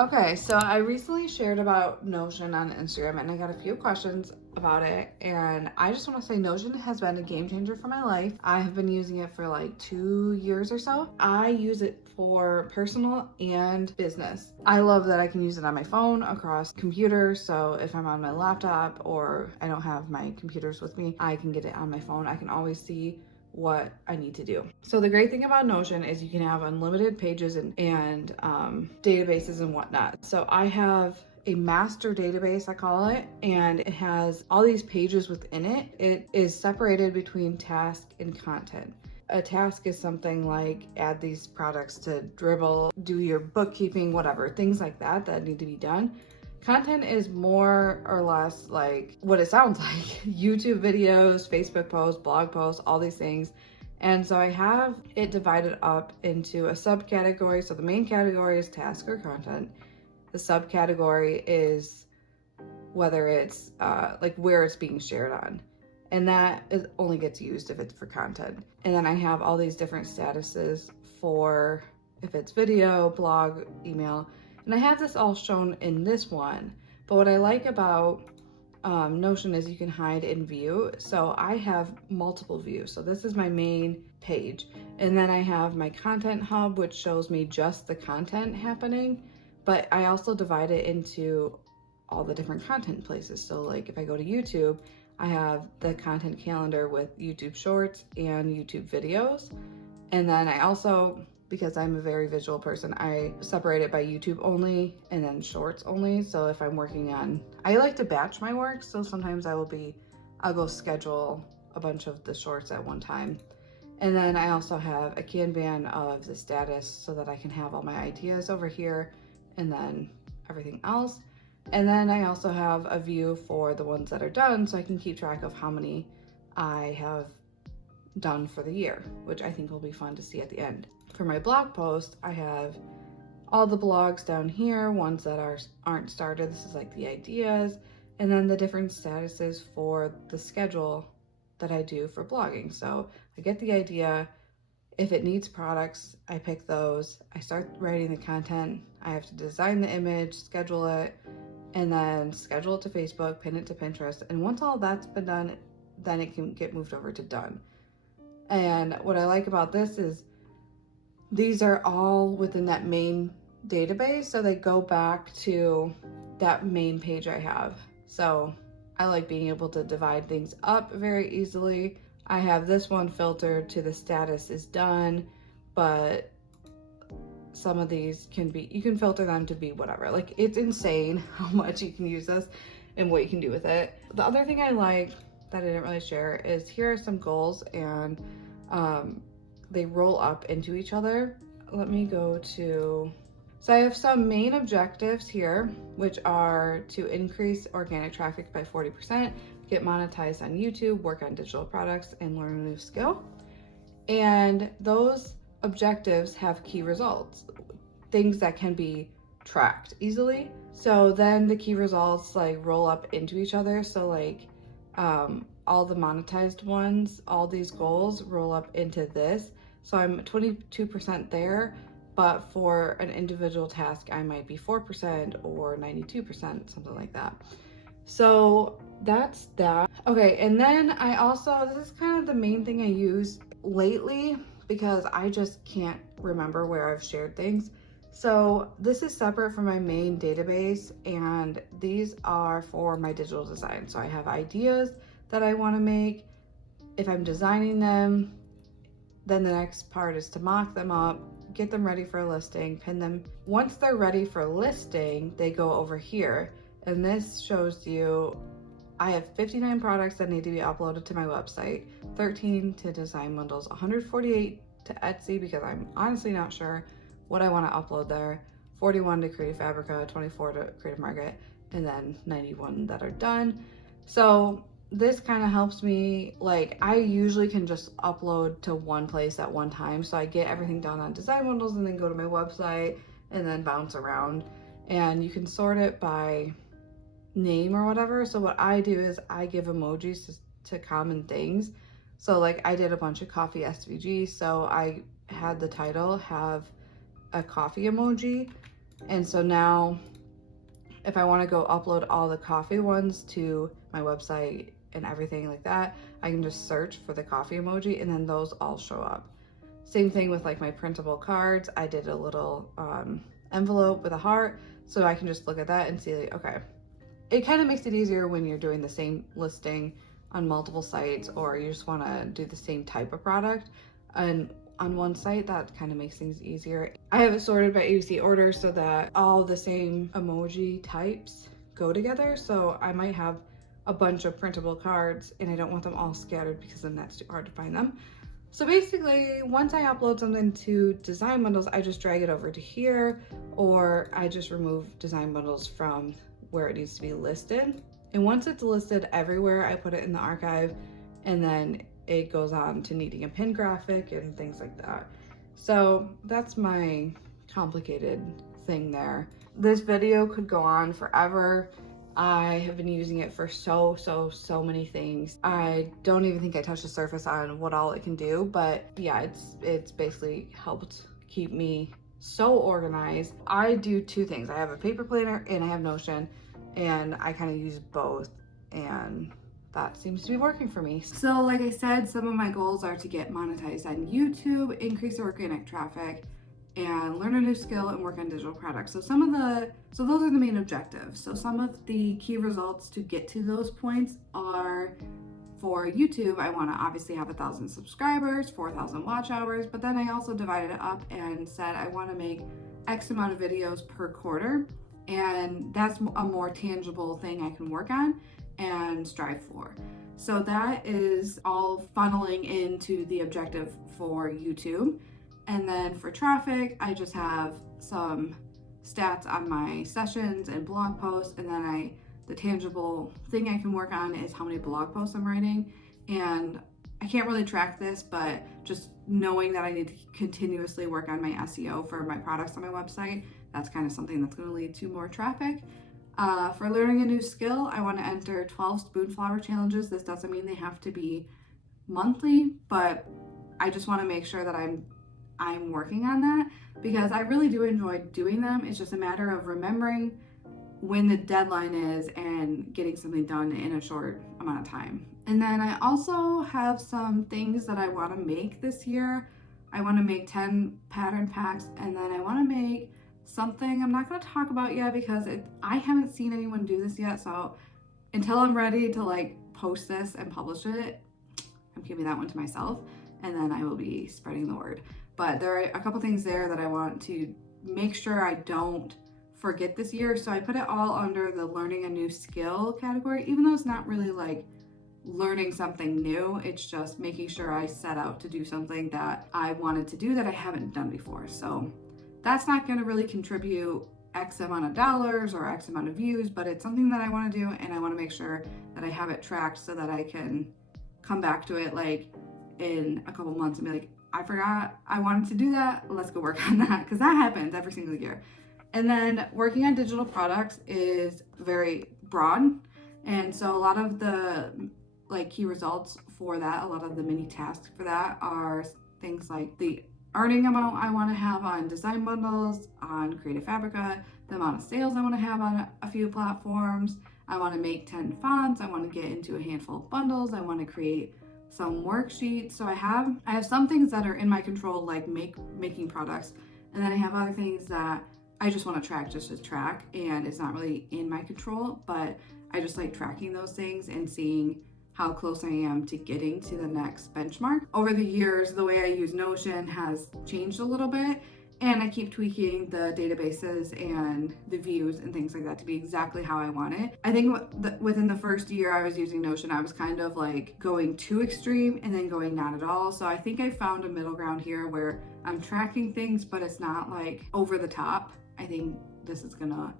Okay, so I recently shared about Notion on Instagram and I got a few questions about it. And I just want to say Notion has been a game changer for my life. I have been using it for like 2 years or so. I use it for personal and business. I love that I can use it on my phone across computers. So if I'm on my laptop or I don't have my computers with me, I can get it on my phone. I can always see what I need to do. So the great thing about Notion is you can have unlimited pages and databases and whatnot. So I have a master database, I call it, and it has all these pages within it. It is separated between task and content. A task is something like add these products to Dribbble, do your bookkeeping, whatever, things like that that need to be done. Content is more or less like what it sounds like YouTube videos, Facebook posts, blog posts, all these things. And so I have it divided up into a subcategory. So the main category is task or content. The subcategory is whether it's like where it's being shared on. And that only gets used if it's for content. And then I have all these different statuses for if it's video, blog, email. And I have this all shown in this one. But what I like about Notion is you can hide and view. So I have multiple views. So this is my main page. And then I have my content hub, which shows me just the content happening. But I also divide it into all the different content places. So like if I go to YouTube, I have the content calendar with YouTube shorts and YouTube videos. And then I also, because I'm a very visual person, I separate it by YouTube only and then shorts only. So if I'm working on, I like to batch my work. So sometimes I'll go schedule a bunch of the shorts at one time. And then I also have a Kanban of the status so that I can have all my ideas over here and then everything else. And then I also have a view for the ones that are done so I can keep track of how many I have done for the year, which I think will be fun to see at the end. For my blog post, I have all the blogs down here, ones that aren't started. This is like the ideas, and then the different statuses for the schedule that I do for blogging. So I get the idea. If it needs products, I pick those. I start writing the content. I have to design the image, schedule it, and then schedule it to Facebook, pin it to Pinterest. And once all that's been done, then it can get moved over to done. And what I like about this is these are all within that main database. So they go back to that main page I have. So I like being able to divide things up very easily. I have this one filtered to the status is done, but some of these you can filter them to be whatever. Like it's insane how much you can use this and what you can do with it. The other thing I like that I didn't really share is here are some goals and they roll up into each other. Let me go to, so I have some main objectives here, which are to increase organic traffic by 40%, get monetized on YouTube, work on digital products, and learn a new skill. And those objectives have key results, things that can be tracked easily. So then the key results like roll up into each other. So like all the monetized ones, all these goals roll up into this. So I'm 22% there, but for an individual task, I might be 4% or 92%, something like that. So that's that. Okay, and then I also, this is kind of the main thing I use lately because I just can't remember where I've shared things. So this is separate from my main database and these are for my digital design. So I have ideas that I want to make. If I'm designing them, then the next part is to mock them up, get them ready for a listing, pin them. Once they're ready for listing, they go over here. And this shows you, I have 59 products that need to be uploaded to my website, 13 to Design Bundles, 148 to Etsy because I'm honestly not sure what I want to upload there, 41 to Creative Fabrica, 24 to Creative Market, and then 91 that are done. So this kind of helps me, like I usually can just upload to one place at one time. So I get everything done on Design Bundles and then go to my website and then bounce around. And you can sort it by name or whatever. So what I do is I give emojis to common things. So like I did a bunch of coffee SVG. So I had the title have a coffee emoji. And so now if I want to go upload all the coffee ones to my website and everything like that, I can just search for the coffee emoji and then those all show up. Same thing with like my printable cards. I did a little envelope with a heart, so I can just look at that and see like, okay. It kind of makes it easier when you're doing the same listing on multiple sites, or you just want to do the same type of product and on one site. That kind of makes things easier. I have it sorted by ABC order so that all the same emoji types go together. So I might have a bunch of printable cards and I don't want them all scattered because then that's too hard to find them. So basically, once I upload something to Design Bundles, I just drag it over to here, or I just remove Design Bundles from where it needs to be listed. And once it's listed everywhere, I put it in the archive, and then it goes on to needing a pin graphic and things like that. So that's my complicated thing there. This video could go on forever. I have been using it for so many things. I don't even think I touched the surface on what all it can do, but yeah, it's basically helped keep me so organized. I do two things. I have a paper planner and I have Notion, and I kind of use both, and that seems to be working for me. So like I said, some of my goals are to get monetized on YouTube, increase organic traffic, and learn a new skill and work on digital products. So those are the main objectives. So some of the key results to get to those points are, for YouTube, I want to obviously have 1,000 subscribers, 4,000 watch hours, but then I also divided it up and said I want to make X amount of videos per quarter, and that's a more tangible thing I can work on and strive for. So that is all funneling into the objective for YouTube. And then for traffic, I just have some stats on my sessions and blog posts, and then the tangible thing I can work on is how many blog posts I'm writing. And I can't really track this, but just knowing that I need to continuously work on my SEO for my products on my website, that's kind of something that's going to lead to more traffic. For learning a new skill, I want to enter 12 spoon flower challenges. This doesn't mean they have to be monthly, but I just want to make sure that I'm working on that, because I really do enjoy doing them. It's just a matter of remembering when the deadline is and getting something done in a short amount of time. And then I also have some things that I want to make this year. I want to make 10 pattern packs, and then I want to make something I'm not going to talk about yet because I haven't seen anyone do this yet. So until I'm ready to like post this and publish it, I'm keeping that one to myself, and then I will be spreading the word. But there are a couple things there that I want to make sure I don't forget this year. So I put it all under the learning a new skill category, even though it's not really like learning something new. It's just making sure I set out to do something that I wanted to do that I haven't done before. So that's not going to really contribute X amount of dollars or X amount of views, but it's something that I want to do, and I want to make sure that I have it tracked so that I can come back to it like in a couple months and be like, I forgot I wanted to do that. Let's go work on that, because that happens every single year. And then working on digital products is very broad. And so a lot of the like key results for that, a lot of the mini tasks for that are things like the earning amount I want to have on Design Bundles, on Creative Fabrica, the amount of sales I want to have on a few platforms. I want to make 10 fonts. I want to get into a handful of bundles. I want to create some worksheets. So I have some things that are in my control, like making products, and then I have other things that I just want to track just to track, and it's not really in my control, but I just like tracking those things and seeing how close I am to getting to the next benchmark. Over the years, the way I use Notion has changed a little bit, and I keep tweaking the databases and the views and things like that to be exactly how I want it. I think within the first year I was using Notion, I was kind of like going too extreme and then going not at all. So I think I found a middle ground here where I'm tracking things, but it's not like over the top. I think this is gonna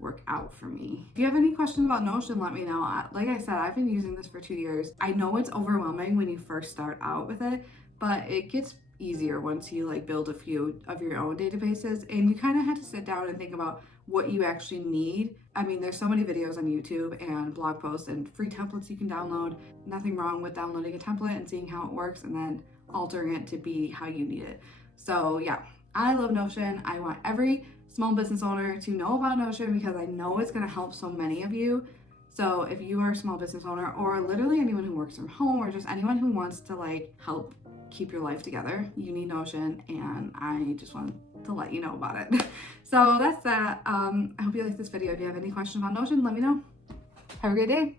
work out for me. If you have any questions about Notion, let me know. Like I said, I've been using this for 2 years. I know it's overwhelming when you first start out with it, but it gets easier once you like build a few of your own databases, and you kind of have to sit down and think about what you actually need. I mean, there's so many videos on YouTube and blog posts and free templates you can download. Nothing wrong with downloading a template and seeing how it works and then altering it to be how you need it. So yeah, I love Notion. I want every small business owner to know about Notion because I know it's going to help so many of you. So if you are a small business owner or literally anyone who works from home or just anyone who wants to like help keep your life together, you need Notion, and I just wanted to let you know about it. So that's that. I hope you liked this video. If you have any questions about Notion, let me know. Have a great day.